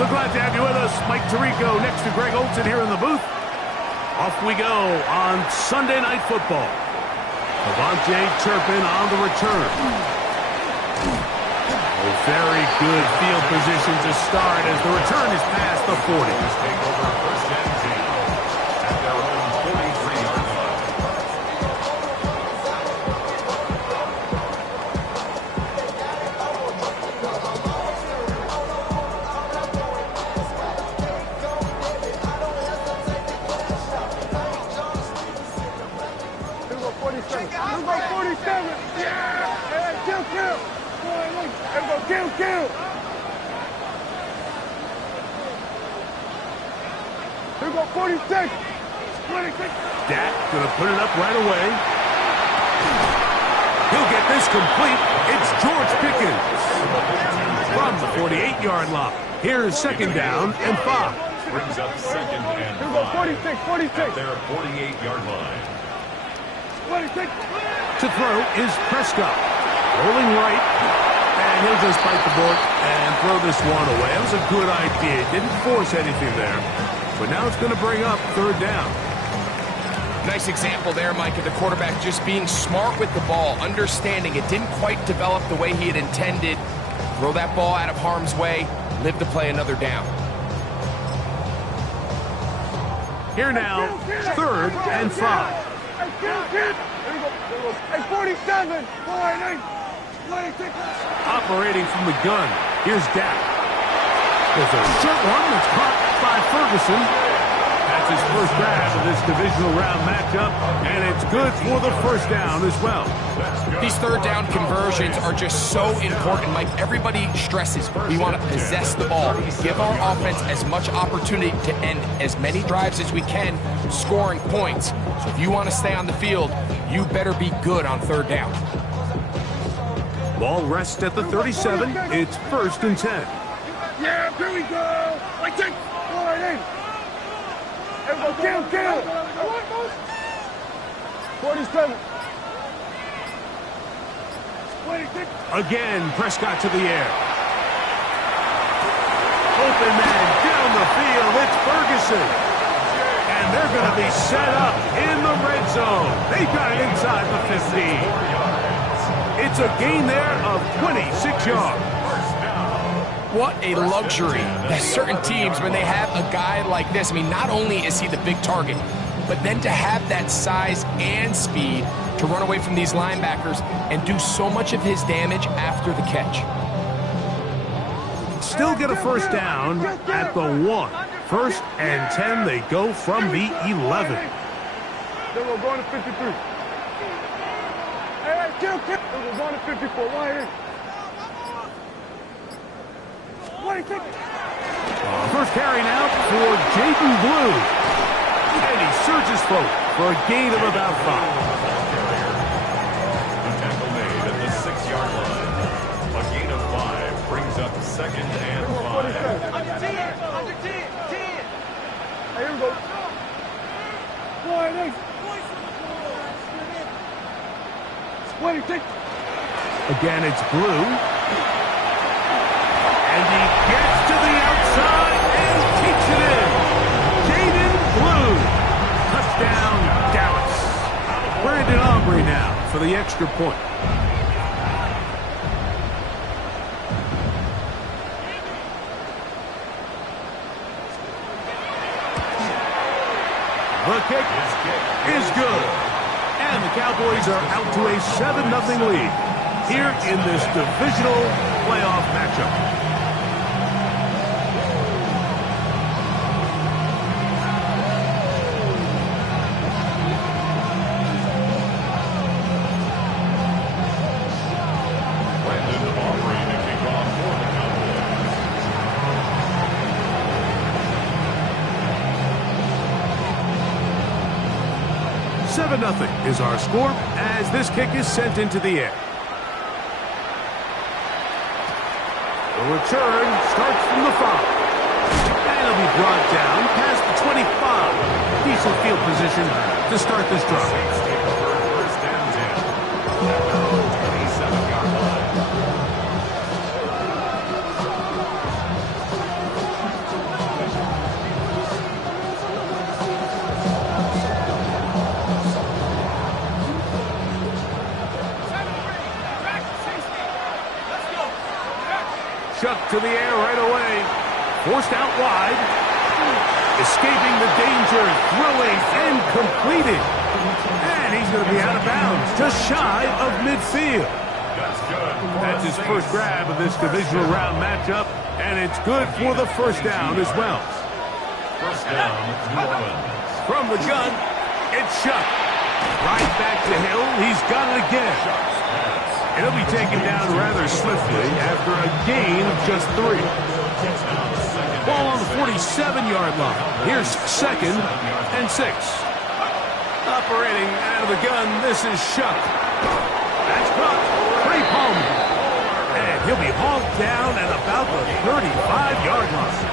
So glad to have you with us. Mike Tirico next to Greg Olsen here in the booth. Off we go on Sunday Night Football. Avonte Turpin on the return. A very good field position to start as the return is past the 40. Take over first and 10 at their own 43-yard line. Here go 46. Dak gonna put it up right away. He'll get this complete. It's George Pickens from the 48-yard line. Here's second down and 5. Brings up second and 5. Here go 46. At their 48-yard line. 46. To throw is Prescott. Rolling right. And he'll just bite the bullet and throw this one away. That was a good idea. Didn't force anything there. But now it's going to bring up third down. Nice example there, Mike, of the quarterback just being smart with the ball, understanding it didn't quite develop the way he had intended. Throw that ball out of harm's way, live to play another down. Here now, third and 5. Hey, 47. Operating from the gun. Here's Dak. There's a short one that's caught by Ferguson. That's his first grab of this divisional round matchup, and it's good for the first down as well. These third down conversions are just so important, Mike. Everybody stresses we want to possess the ball, give our offense as much opportunity to end as many drives as we can, scoring points. So if you want to stay on the field, you better be good on third down. Ball rests at the 37. It's first and 10. Yeah, here we go. Like that. All right, in. Kill. 47. Again, Prescott to the air. Open man down the field. It's Ferguson. And they're going to be set up in the red zone. They got it inside the 15. It's a gain there of 26 yards. What a luxury that certain teams, when they have a guy like this, I mean, not only is he the big target, but then to have that size and speed to run away from these linebackers and do so much of his damage after the catch. Still get a first down at the 1. First and 10, they go from the 11. Then we're going to 53. Hey, kill. We're going to 54. Why? First carry now for Jaden Blue. And he surges forward for a gain of about 5. The tackle made at the 6-yard line. A gain of 5 brings up second and 5. Under 10. Hey, here we go. Again, it's Blue. And he gets to the outside and takes it in. Jaden Blue. Touchdown, Dallas. Brandon Aubrey now for the extra point. The kick is good. And the Cowboys are out to a 7-0 lead here in this divisional playoff matchup. Brandon Aubrey to kick off for the Cowboys. 7-0 is our score as this kick is sent into the air. The return starts from the 5. And it'll be brought down past the 25. Decent field position to start this drive. First and 10. 27-yard line. to the air right away. Forced out wide. Escaping the danger, throwing and completing. And he's going to be out of bounds, just shy of midfield. That's his first grab of this divisional round matchup, and it's good for the first down as well. First down, New Orleans. From the gun, it's Shuck. Right back to Hill. He's got it again. It'll be taken down rather swiftly after a gain of just 3. Ball on the 47-yard line. Here's 2nd and 6. Operating out of the gun, this is Shuck. That's caught. Trey Palmer. And he'll be hauled down at about the 35-yard line.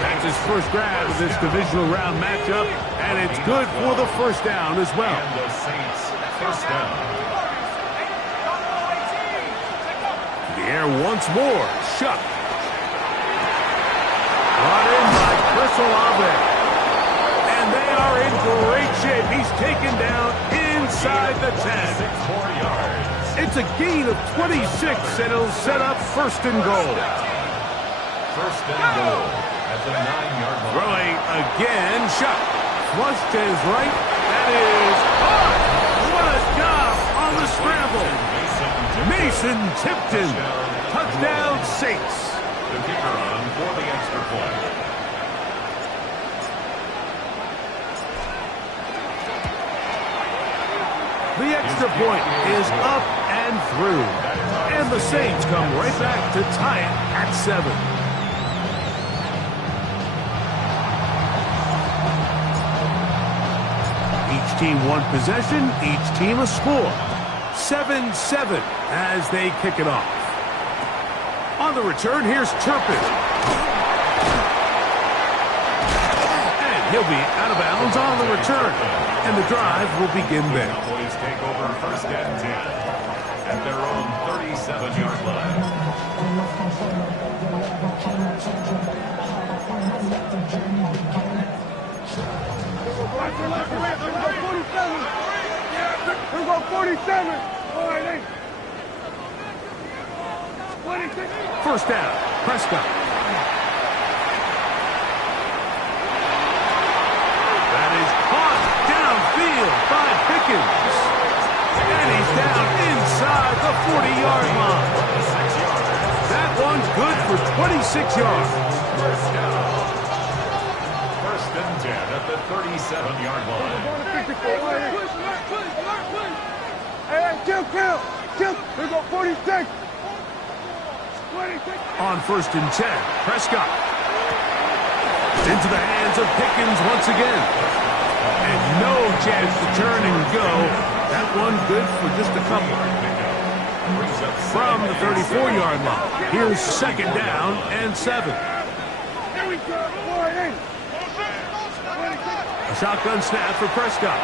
That's his first grab of this divisional round matchup, and it's good for the first down as well. And the Saints, first down. The air once more. Shuck. Brought in by Chris Olave. And they are in great shape. He's taken down inside the 10. 6 more yards. It's a gain of 26, and it'll set up first and goal. First and goal at the 9-yard line. Throwing again. Shuck. Flush to his right. That is caught. What a job on the scramble. Mason Tipton. Touchdown, Saints. The kicker on for the extra point. The extra point is up and through. And the Saints come right back to tie it at 7. Each team one possession, each team a score. 7-7 as they kick it off. On the return, here's Turpin. And he'll be out of bounds on the return. And the drive will begin there. Cowboys take over first and 10 at their own 37-yard line. Here go 47. All right, 26. First down, Prescott. That is caught downfield by Pickens. And he's down inside the 40-yard line. That one's good for 26 yards. First and 10 at the 37-yard line. Hey, kill. Here go 46. 26. On first and 10, Prescott. Into the hands of Pickens once again. And no chance to turn and go. That one good for just a couple. From the 34-yard line, here's 2nd down and 7. Here we go. All right, A shotgun snap for Prescott.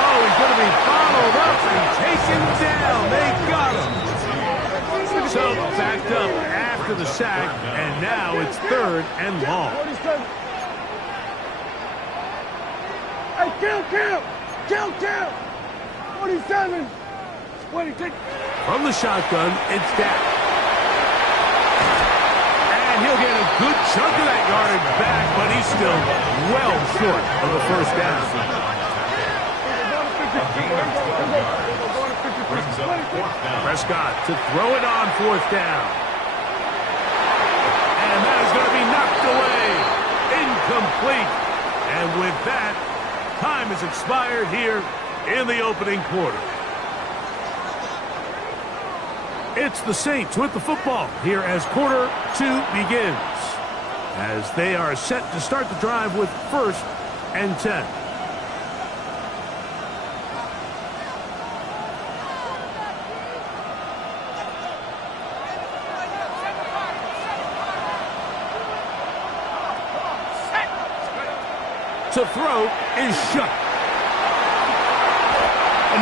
Oh, he's going to be followed up and taken down. They got him. So backed up after the sack, and now it's 3rd and long. 47. Hey, kill. 47. 26. From the shotgun, it's Dak. And he'll get a good chunk of that yardage back, but he's still well short of the first down. A gain of 12 yards. Brings up 4th down. Prescott to throw it on 4th down. And that is going to be knocked away. Incomplete. And with that, time has expired here in the opening quarter. It's the Saints with the football here as quarter 2 begins. As they are set to start the drive with 1st and 10. To throw is Shuck.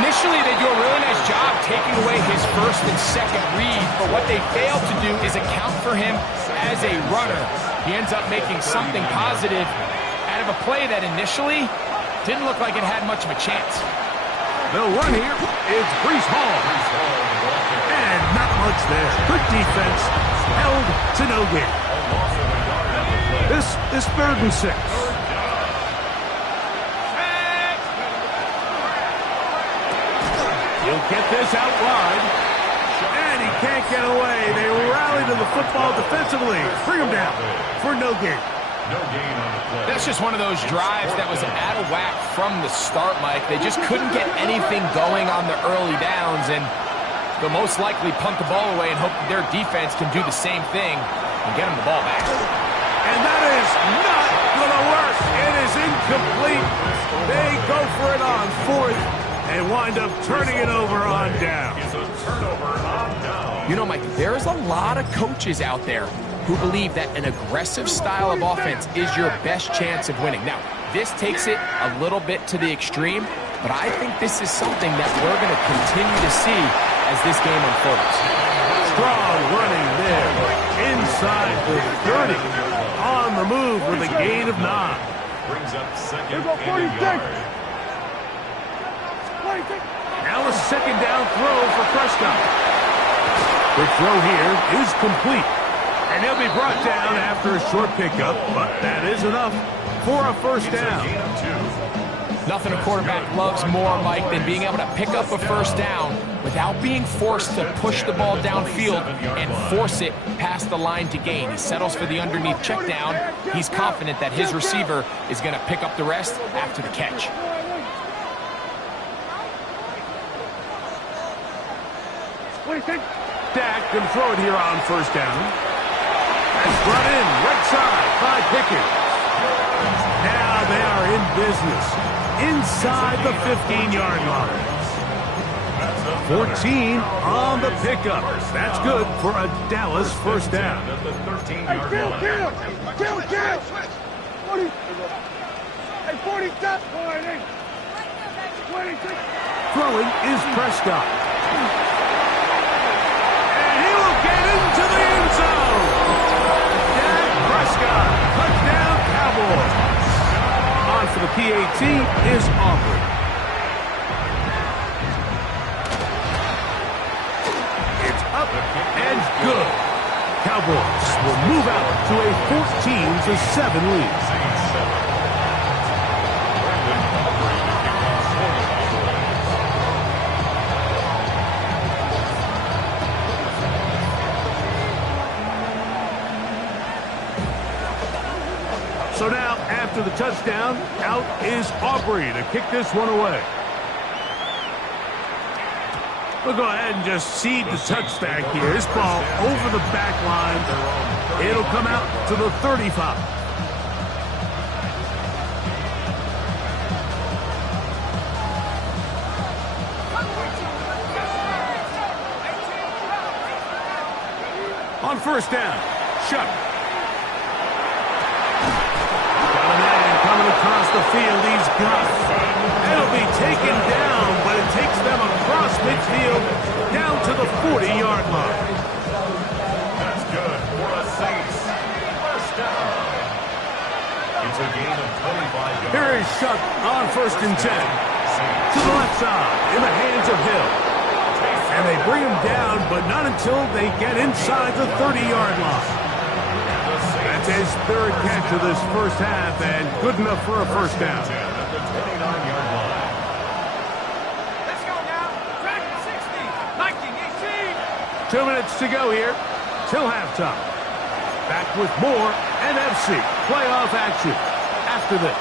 Initially, they do a really nice job taking away his 1st and 2nd read, but what they fail to do is account for him as a runner. He ends up making something positive out of a play that initially didn't look like it had much of a chance. The run here is Breece Hall. And not balance there. Good defense, held to no gain. This is 3rd and 6. He'll get this out wide. And he can't get away. They rally to the football defensively. Bring him down for no gain. No gain on the play. That's just one of those drives that was out of whack from the start, Mike. They just couldn't get anything going on the early downs, and they'll most likely punt the ball away and hope that their defense can do the same thing and get them the ball back. And that is not going to work. It is incomplete. They go for it on 4th and wind up turning it over on down. It's a turnover on down. You know, Mike, there's a lot of coaches out there who believe that an aggressive style of offense is your best chance of winning. Now, this takes it a little bit to the extreme, but I think this is something that we're going to continue to see as this game unfolds. Strong running there. Inside the 30. On the move with a gain of 9. Brings up second Here go and 46. a yard. Now a 2nd down throw for Prescott. The throw here is complete. And he'll be brought down after a short pickup, but that is enough for a 1st down. Gain of 2. Nothing a quarterback loves more, Mike, than being able to pick up a 1st down without being forced to push the ball downfield and force it past the line to gain. He settles for the underneath check down. He's confident that his receiver is going to pick up the rest after the catch. Dak can throw it here on 1st down. That's brought in right side by Pickens. Now they are in business inside the 15-yard line. 14 on the pickup. That's good for a Dallas 1st down. At the 13-yard line. Kill! 40. Hey, 40 stop, 26. Throwing is Prescott. And he will get into the end zone. Dak Prescott, touchdown Cowboys. On for the PAT is Aubrey. It's up and good. Cowboys will move out to a 14-7 lead. So now, after the touchdown, out is Aubrey to kick this one away. We'll go ahead and just seed the touchback here. This ball over the back line. It'll come out to the 35. On 1st down, Shuck. Coming across the field, he's got it. It'll be taken down, but it takes them across midfield down to the 40-yard line. That's good for a Saints 1st down. It's a gain of 25 yards. Here is Shuck on 1st and 10. To the left side, in the hands of Hill. And they bring him down, but not until they get inside the 30-yard line. That's his 3rd catch of this 1st half, and good enough for a 1st down. At the 29-yard line. Let's go now. Track 60. 19, 18. 2 minutes to go here till halftime. Back with more NFC playoff action after this.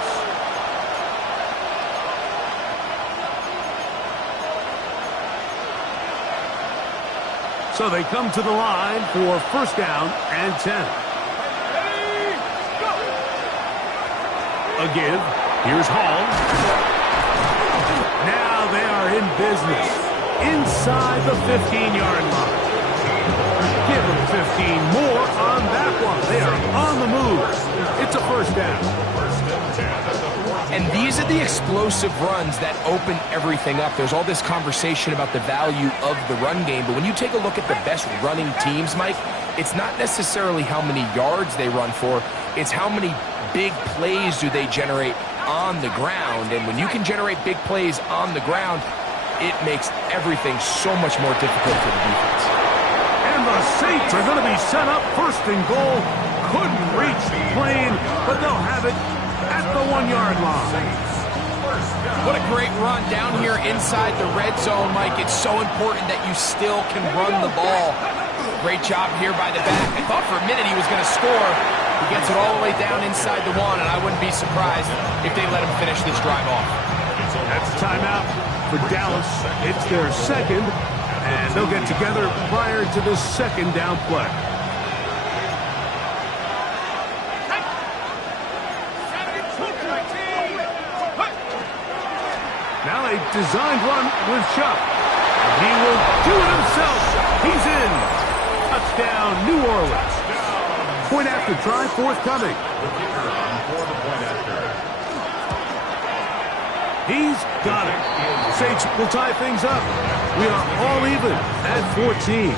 So they come to the line for 1st down and 10. A give. Here's Hall. Now they are in business inside the 15-yard line. Give them 15 more on that one. They are on the move. It's a 1st down. And these are the explosive runs that open everything up. There's all this conversation about the value of the run game, but when you take a look at the best running teams, Mike, it's not necessarily how many yards they run for, it's how many big plays do they generate on the ground. And when you can generate big plays on the ground, it makes everything so much more difficult for the defense. Saints are going to be set up first and goal. Couldn't reach the plane, but they'll have it at the 1-yard line. What a great run down here inside the red zone, Mike. It's so important that you still can run the ball. Great job here by the back. I thought for a minute he was going to score. He gets it all the way down inside the 1, and I wouldn't be surprised if they let him finish this drive off. That's a timeout for Dallas. It's their second, and they'll get together prior to the second down play. Now a designed run with Chubb. He will do it himself. He's in. Touchdown, New Orleans. Point after try forthcoming. He's got it. Saints will tie things up. We are all even at 14.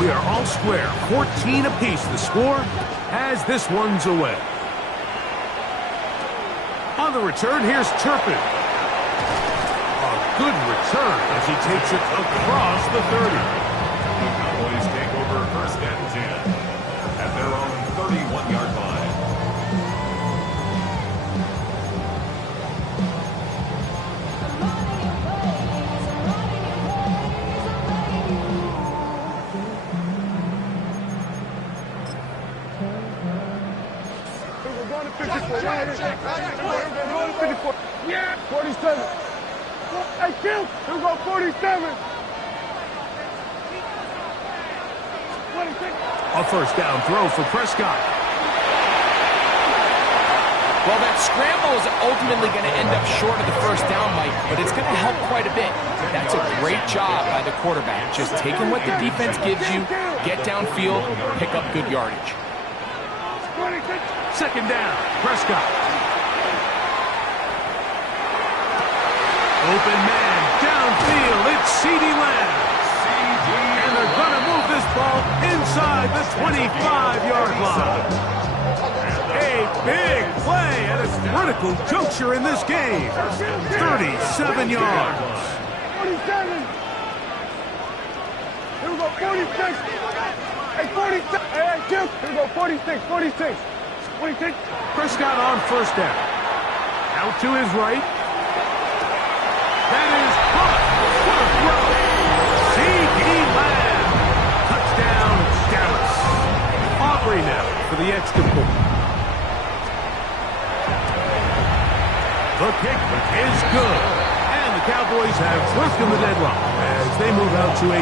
We are all square. 14 apiece. The score as this one's away. On the return, here's Turpin. A good return as he takes it across the 30. The Cowboys take over first and 10 at their own 31-yard line. Yeah, 47. Hey, Kim, here we go, 47. A first down throw for Prescott. Well, that scramble is ultimately going to end up short of the first down, Mike, but it's going to help quite a bit. That's a great job by the quarterback. Just taking what the defense gives you, get downfield, pick up good yardage. Second down, Prescott. Open man, downfield, it's CeeDee Lamb. And they're going to move this ball inside the 25-yard line. A big play at a critical juncture in this game. 37 yards. 47. Here we go, 46. Hey, 46. Hey, Kim, here we go, 46, 46. 46. Prescott on first down. Out to his right. That is caught. What a throw. CeeDee Lamb. Touchdown, Dallas. Aubrey now for the extra point. The kick is good. And the Cowboys have broken the deadlock as they move out to a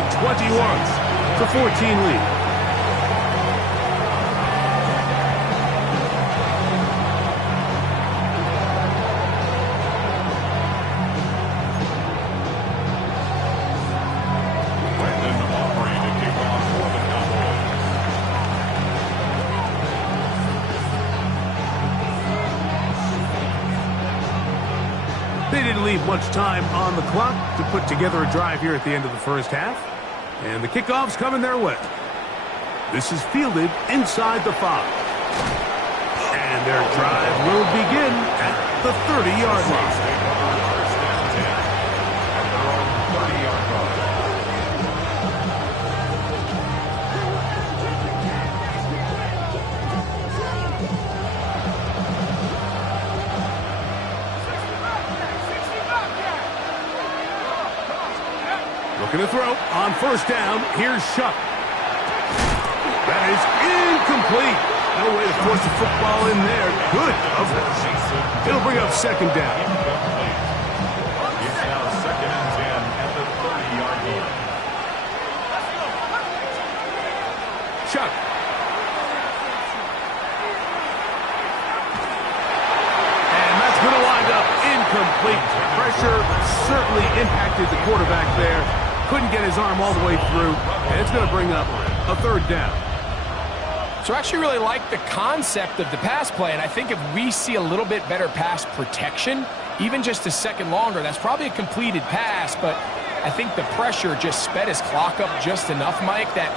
21-14 lead. They didn't leave much time on the clock to put together a drive here at the end of the first half. And the kickoff's coming their way. This is fielded inside the 5. And their drive will begin at the 30-yard line. Looking to throw on first down. Here's Shuck. That is incomplete. No way to force the football in there. Good coverage. It'll bring up second down. It's now second and 10 at the 30-yard line. Shuck. And that's going to wind up incomplete. Pressure certainly impacted the quarterback there. Couldn't get his arm all the way through, and it's going to bring up a third down. So I actually really like the concept of the pass play, and I think if we see a little bit better pass protection, even just a second longer, that's probably a completed pass, but I think the pressure just sped his clock up just enough, Mike, that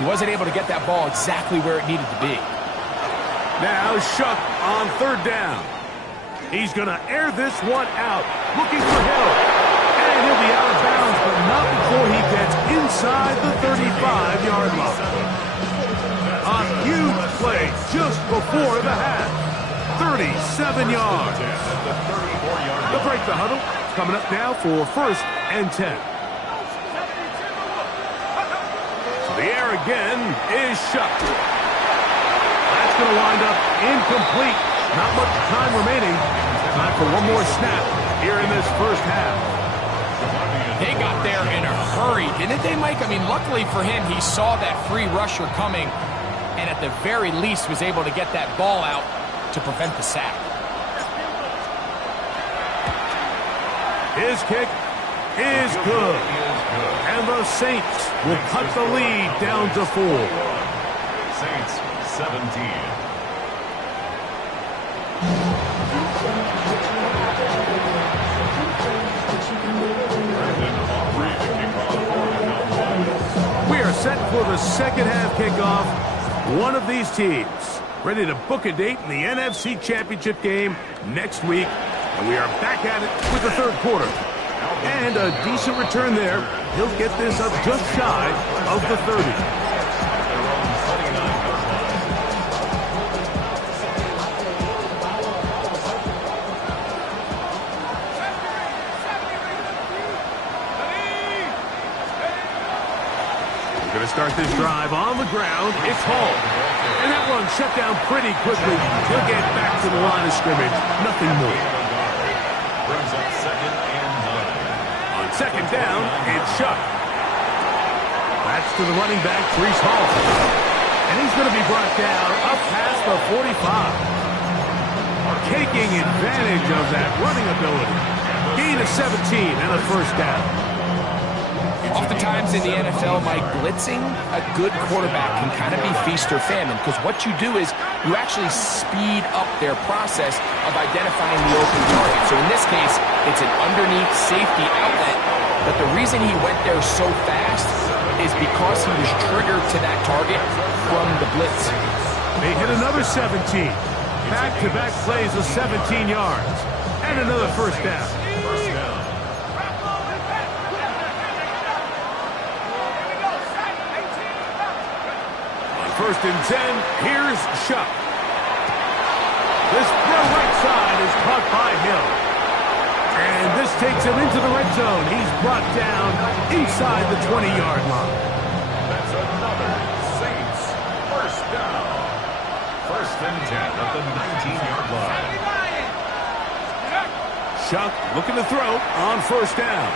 he wasn't able to get that ball exactly where it needed to be. Now Shuck on third down. He's going to air this one out. Looking for Hill. And he'll be out of bounds, but not before he gets inside the 35-yard line. A huge play just before the half. 37 yards. They'll break the huddle. Coming up now for 1st and 10. So the air again is shut. That's going to wind up incomplete. Not much time remaining. Time for one more snap here in this first half. They got there in a hurry, didn't they, Mike? I mean, luckily for him, he saw that free rusher coming and at the very least was able to get that ball out to prevent the sack. His kick is good. And the Saints will cut the lead down to 4. Saints 17. We are set for the second half kickoff. One of these teams ready to book a date in the NFC Championship game next week. And we are back at it with the third quarter. And a decent return there. He'll get this up just shy of the 30. We're going to start this drive on the ground. It's Hall. And that one shut down pretty quickly. He'll get back to the line of scrimmage. Nothing more. Brings up 2nd and 9. On 2nd down, it's Shuck. That's to the running back, Breece Hall. And he's going to be brought down up past the 45. Taking advantage of that running ability. Gain of 17 and a first down. Oftentimes in the NFL, Mike, blitzing a good quarterback can kind of be feast or famine, because what you do is you actually speed up their process of identifying the open target. So in this case, it's an underneath safety outlet, but the reason he went there so fast is because he was triggered to that target from the blitz. They hit another 17. Back-to-back plays of 17 yards. And another first down. On 1st and 10, here's Shuck. This throw right side is caught by Hill. And this takes him into the red zone. He's brought down inside the 20-yard line. That's another Saints first down. 1st and 10 at the 19-yard line. Shuck looking to throw on 1st down.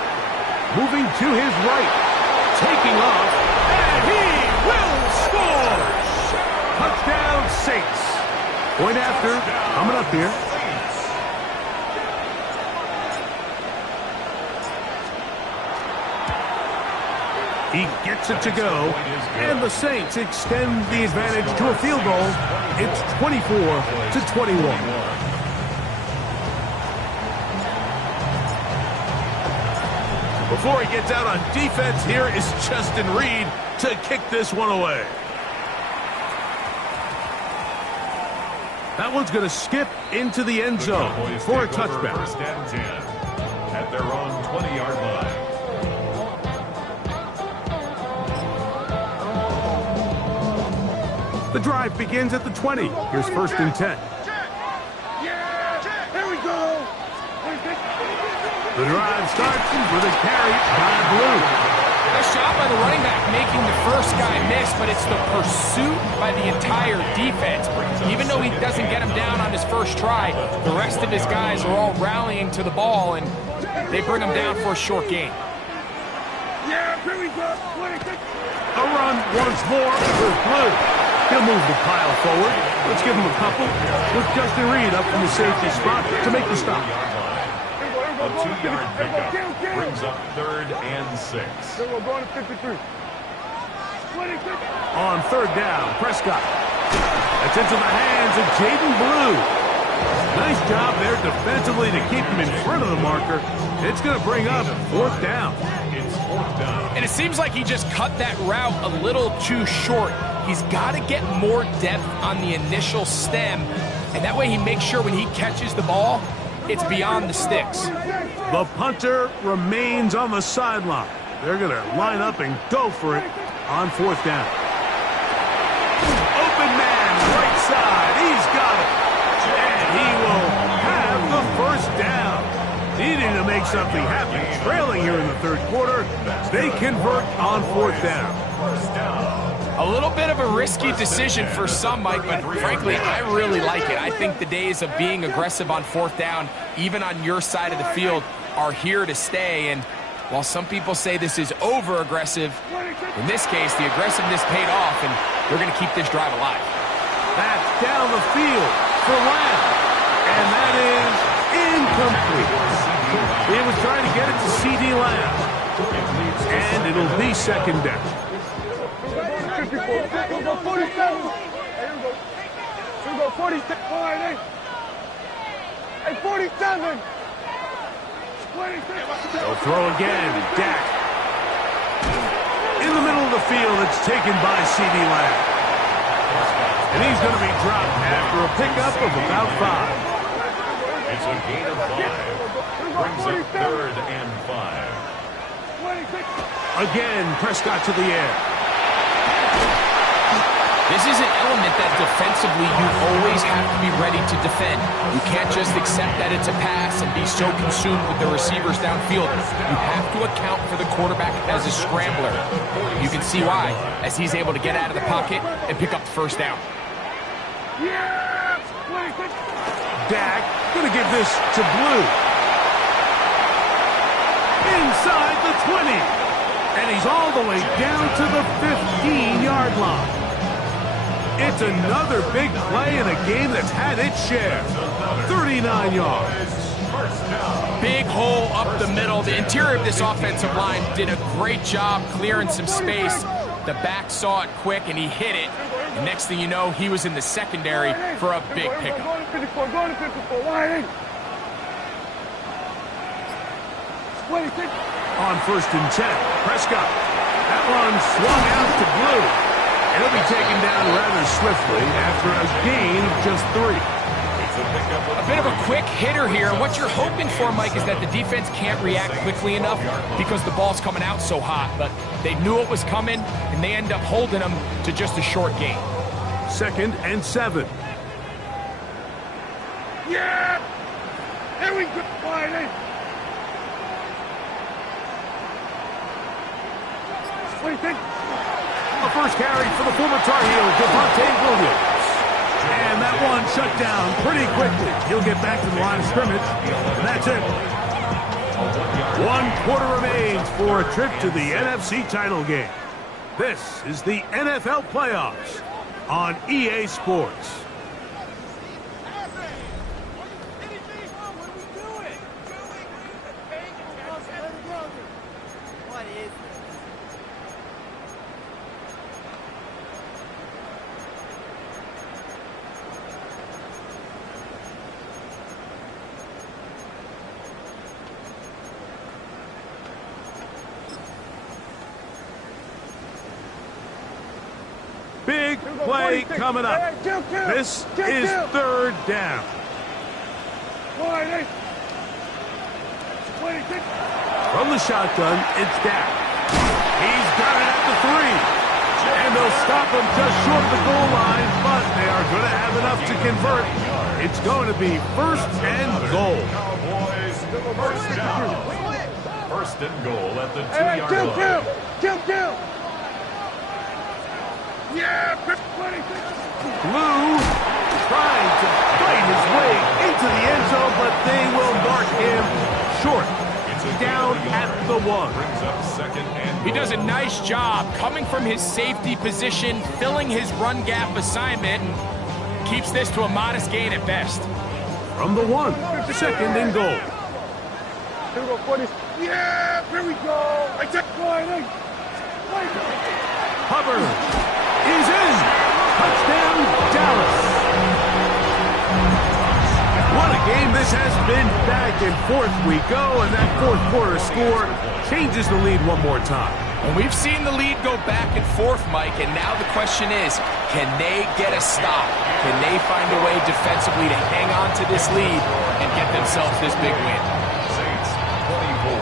Moving to his right. Taking off. And he will score! Touchdown Saints. Point after coming up here. He gets it to go, and the Saints extend the advantage to a field goal. It's 24-21. Before he gets out on defense, here is Justin Reed to kick this one away. That one's going to skip into the end zone for a touchback. 1st and 10 at their own 20-yard line. The drive begins at the 20. Here's 1st and 10. Here we go. The drive starts with a carry by Blue. Nice job by the running back making the first guy miss, but it's the pursuit by the entire defense. Even though he doesn't get him down on his first try, the rest of his guys are all rallying to the ball, and they bring him down for a short gain. Yeah, here we go. A run once more with Blue. He'll move the pile forward. Let's give him a couple with Justin Reed up in the safety spot to make the stop. A 2-yard pickup brings up 3rd and 6. We're going to 53. On 3rd down, Prescott. That's into the hands of Jaden Blue. Nice job there defensively to keep him in front of the marker. It's going to bring up 4th down. It's 4th down. And it seems like he just cut that route a little too short. He's got to get more depth on the initial stem, and that way he makes sure when he catches the ball, it's beyond the sticks. The punter remains on the sideline. They're going to line up and go for it on 4th down. Open man, right side. He's got it. And he will have the 1st down. Needing to make something happen. Trailing here in the 3rd quarter. They convert on 4th down. A little bit of a risky decision for some, Mike, but frankly, I really like it. I think the days of being aggressive on 4th down, even on your side of the field, are here to stay. And while some people say this is over-aggressive, in this case, the aggressiveness paid off, and they're going to keep this drive alive. That's down the field for Lamb. And that is incomplete. He was trying to get it to C.D. Lamb. And it'll be 2nd down. 47. Here we go, 46. Hey, 47. 26. They'll throw again. Dak. In the middle of the field, it's taken by C.D. Lamb. And he's going to be dropped after a pickup of about 5. It's a gain of 5. Brings up 3rd and 5. 26. Again, Prescott to the air. This is an element that defensively you always have to be ready to defend. You can't just accept that it's a pass and be so consumed with the receivers downfield. You have to account for the quarterback as a scrambler. You can see why, as he's able to get out of the pocket and pick up the 1st down. Yeah! 26. Dak going to give this to Blue. Inside the 20. And he's all the way down to the 15-yard line. It's another big play in a game that's had its share. 39 yards. Big hole up the middle. The interior of this offensive line did a great job clearing some space. The back saw it quick, and he hit it. And next thing you know, he was in the secondary for a big pickup. Go to 54, go to 54. Wide in. 26. On 1st and 10, Prescott. That one swung out to Blue. And he'll be taken down rather swiftly after a gain of just 3. A bit of a quick hitter here. What you're hoping for, Mike, is that the defense can't react quickly enough because the ball's coming out so hot. But they knew it was coming, and they end up holding them to just a short gain. 2nd and 7. Yeah! Here we go. Wide in. 26. A first carry for the former Tar Heel, Javonte Williams. And that one shut down pretty quickly. He'll get back to the line of scrimmage, and that's it. 1 quarter remains for a trip to the NFC title game. This is the NFL playoffs on EA Sports. Big play coming up. This is 3rd down. Wide in. 26. From the shotgun, it's Dak. He's got it at the 3. And they'll stop him just short of the goal line, but they are going to have enough to convert. It's going to be 1st and goal. Cowboys, 1st down. 1st and goal at the 2-yard line. Kill. Yeah, 26. Blue trying to fight his way into the end zone, but they will mark him short. Down at the 1. Brings up 2nd and He does a nice job coming from his safety position, filling his run gap assignment, and keeps this to a modest gain at best. From the 1, 2nd and goal. Here we go, 40. Yeah, here we go. I take wide in. Hubbard is in. Touchdown, Dallas. What a game this has been. Back and forth we go, and that 4th quarter score changes the lead one more time. And we've seen the lead go back and forth, Mike, and now the question is, can they get a stop? Can they find a way defensively to hang on to this lead and get themselves this big win. Saints 24.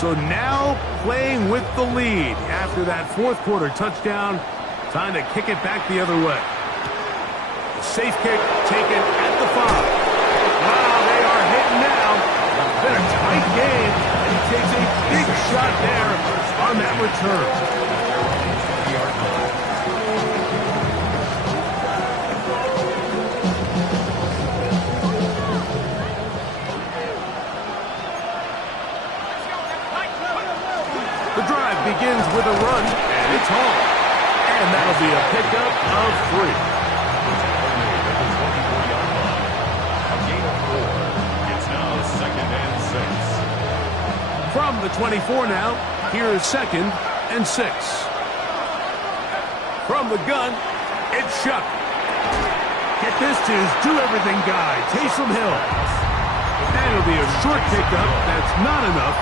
So now playing with the lead after that fourth quarter touchdown. Time to kick it back the other way. Safe kick taken at the 5. Wow, they are hitting now. It's been a tight game, and he takes a big shot there on that return. The drive begins with a run, and it's home. And that'll be a pickup of 3. A gain of 4. It's now 2nd and 6. From the 24 now, here's 2nd and 6. From the gun, it's Shough. Get this to his do-everything guy, Taysom Hill. And it'll be a short pickup that's not enough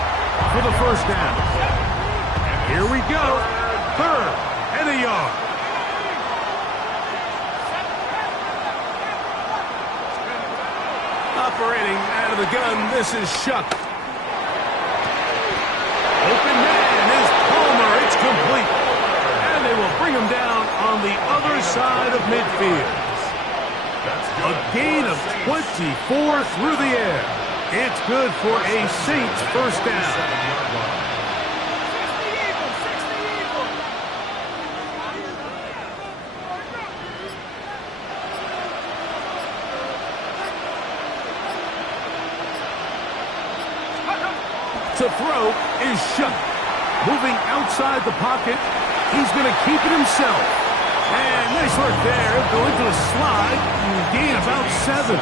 for the first down. Here we go. 3rd and a yard. Operating out of the gun, this is Shough. Open man is Palmer. It's complete. And they will bring him down on the other side of midfield. A gain of 24 through the air. It's good for a Saints first down. To throw is Shough. Moving outside the pocket. He's going to keep it himself. And nice work there. Going to a slide. Gain about 7.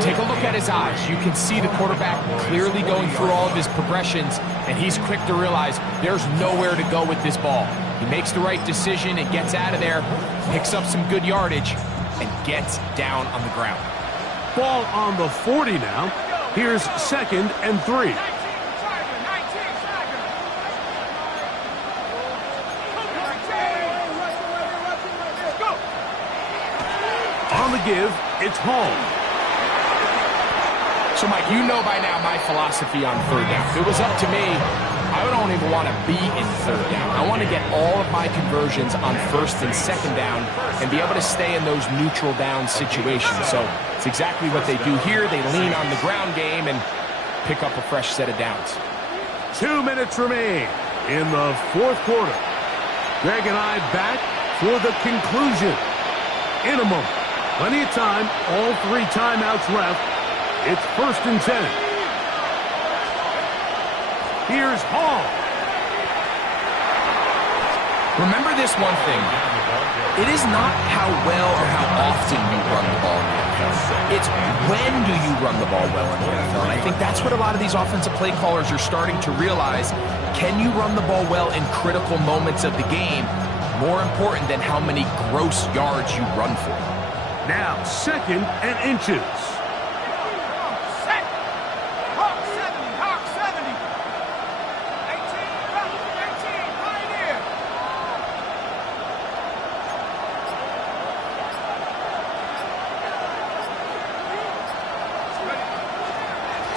Take a look at his eyes. You can see the quarterback clearly going through all of his progressions, and he's quick to realize there's nowhere to go with this ball. He makes the right decision and gets out of there, picks up some good yardage, and gets down on the ground. Ball on the 40 now. Here's 2nd and 3. On the give, it's home. So, Mike, you know by now my philosophy on 3rd down. If it was up to me, I don't even want to be in 3rd down. I want to get all of my conversions on 1st and 2nd down and be able to stay in those neutral down situations. So it's exactly what they do here. They lean on the ground game and pick up a fresh set of downs. 2 minutes remain in the fourth quarter. Greg and I back for the conclusion. In a moment. Plenty of time. All 3 timeouts left. It's 1st and 10. Here's Hall. Remember this one thing. It is not how well or how often you run the ball in the NFL. It's when do you run the ball well in the NFL. And I think that's what a lot of these offensive play callers are starting to realize. Can you run the ball well in critical moments of the game? More important than how many gross yards you run for. Now 2nd and inches.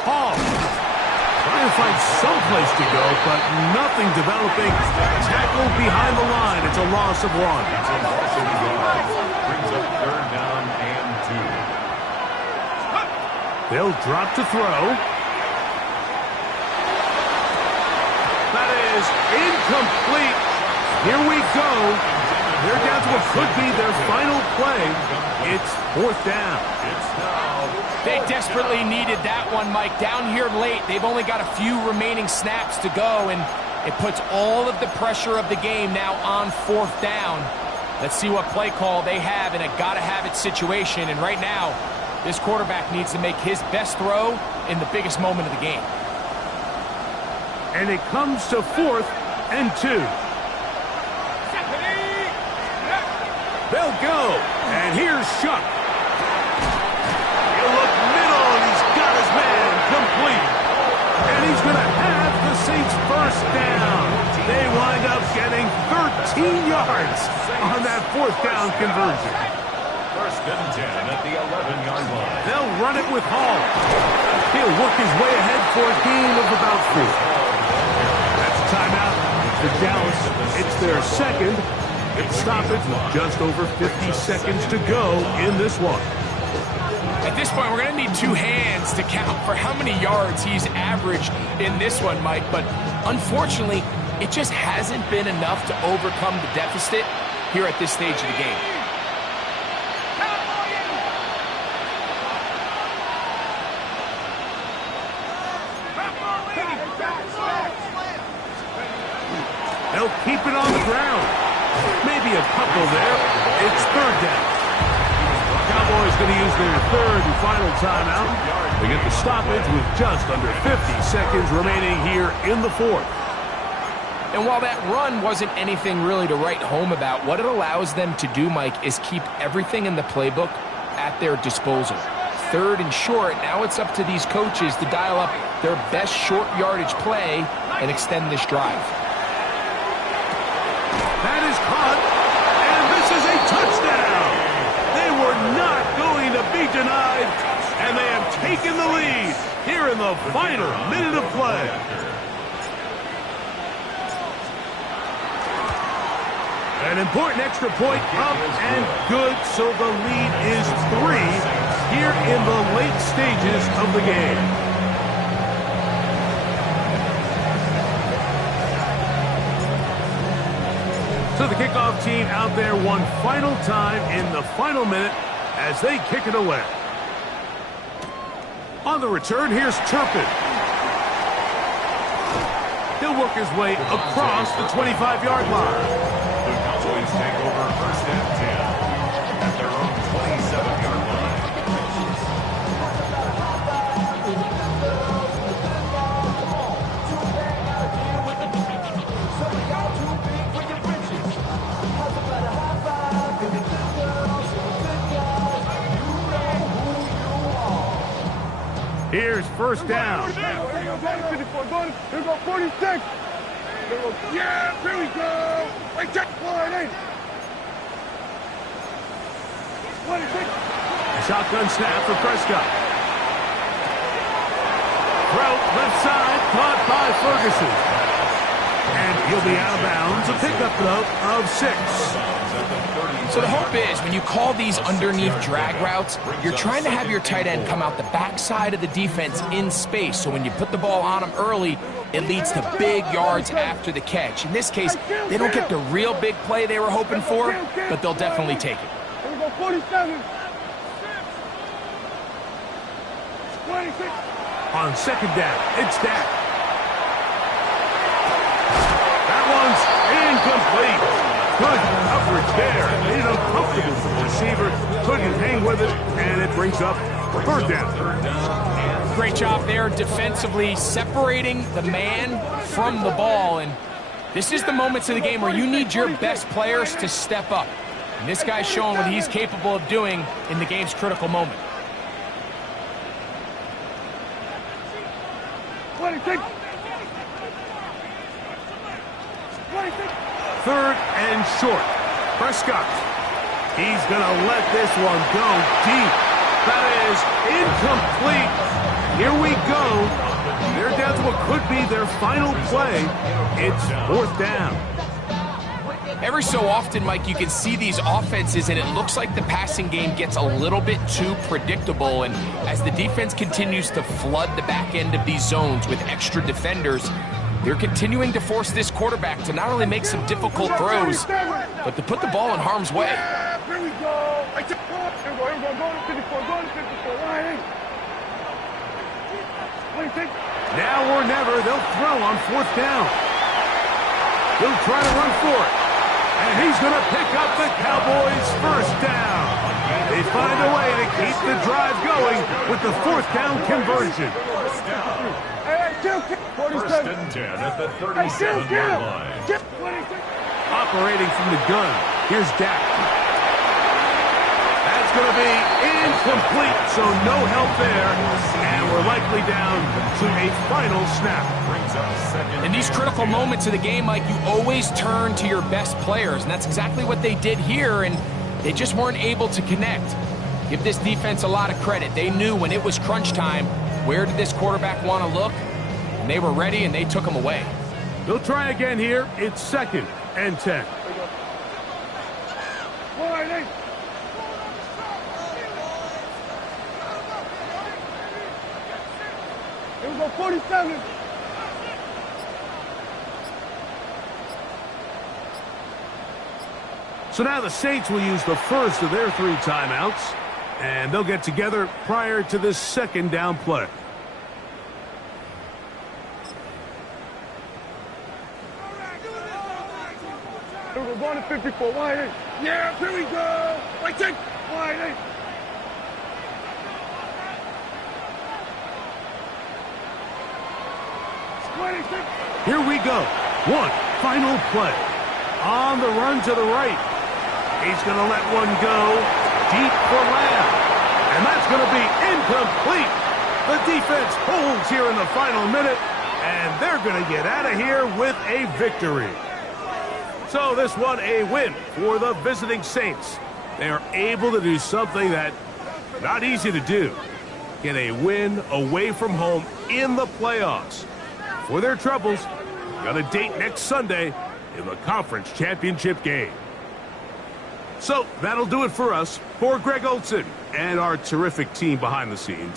Hall trying to find someplace to go, but nothing developing. Tackle behind the line. It's a loss of 1. Brings up 3rd down and 2. They'll drop to throw. That is incomplete. Here we go. They're down to what could be their final play. It's 4th down. They desperately needed that one, Mike. Down here late, they've only got a few remaining snaps to go, and it puts all of the pressure of the game now on 4th down. Let's see what play call they have in a gotta-have-it situation. And right now, this quarterback needs to make his best throw in the biggest moment of the game. And it comes to 4th and 2. They'll go. And here's Shough. He'll look middle, and he's got his man complete. And he's going to have the Saints first down. They wind up getting 13 yards on that fourth down conversion. First and 10 at the 11-yard line. They'll run it with Hall. He'll work his way ahead for a gain of about 4. That's a timeout for Dallas. It's their second. It's stoppage with just over 50 seconds to go in this one. At this point, we're going to need 2 hands to count for how many yards he's averaged in this one, Mike. But unfortunately, it just hasn't been enough to overcome the deficit here at this stage of the game. They'll keep it on the ground. Maybe a couple there. It's third down. Cowboys going to use their third and final timeout. They get the stoppage with just under 50 seconds remaining here in the fourth. And while that run wasn't anything really to write home about, what it allows them to do, Mike, is keep everything in the playbook at their disposal. Third and short, now it's up to these coaches to dial up their best short yardage play and extend this drive. That is caught, and this is a touchdown. They were not going to be denied, and they have taken the lead here in the final minute of play. An important extra point up and good, so the lead is 3 here in the late stages of the game. So the kickoff team out there one final time in the final minute as they kick it away. On the return, here's Turpin. He'll work his way across the 25-yard line. The Cowboys take over first and 10 at their own 27-yard line. Here's first down. Here we go, 46. Yeah, here we go. Wait, check. Line 26. Shotgun snap for Prescott. Throw left side, caught by Ferguson. And he'll be out of bounds. A pickup, though, of 6. So the hope is when you call these underneath drag routes, you're trying to have your tight end come out the backside of the defense in space. So when you put the ball on him early, it leads to big yards after the catch. In this case, they don't get the real big play they were hoping for, but they'll definitely take it. Here we go, 47. 26. On second down, it's Dak. That one's incomplete. Good coverage there. Made it uncomfortable for the receiver. Couldn't hang with it, and it brings up third down. Great job there defensively, separating the man from the ball. And this is the moments of the game where you need your best players to step up. And this guy's showing what he's capable of doing in the game's critical moment. 26. 26. Third and short. Prescott. He's going to let this one go deep. That is incomplete. Here we go. They're down to what could be their final play. It's fourth down. Every so often, Mike, you can see these offenses, and it looks like the passing game gets a little bit too predictable. And as the defense continues to flood the back end of these zones with extra defenders, they're continuing to force this quarterback to not only make some difficult throws, but to put the ball in harm's way. Here we go. Here we go. Go to 54. Go to 54. Line 8. 26. Now or never, they'll throw on fourth down. He'll try to run for it. And he's going to pick up the Cowboys' first down. They find a way to keep the drive going with the fourth down conversion. First and 10 at the 37-yard line. Operating from the gun, here's Dak. That's going to be incomplete, so no help there. And we're likely down to a final snap. In these critical moments of the game, Mike, you always turn to your best players, and that's exactly what they did here, and they just weren't able to connect. Give this defense a lot of credit. They knew when it was crunch time, where did this quarterback want to look? And they were ready, and they took him away. They'll try again here. It's 2nd and 10. Here we go, 47. So now the Saints will use the first of their 3 timeouts, and they'll get together prior to this 2nd down play. Here we go, going to 54, wide 8. Yeah, here we go. Right check, wide 8. Here we go. One final play. On the run to the right. He's going to let one go deep for Lamb. And that's going to be incomplete. The defense holds here in the final minute, and they're going to get out of here with a victory. So this one a win for the visiting Saints. They are able to do something that not easy to do. Get a win away from home in the playoffs. For their troubles, got a date next Sunday in the conference championship game. So that'll do it for us. For Greg Olsen and our terrific team behind the scenes,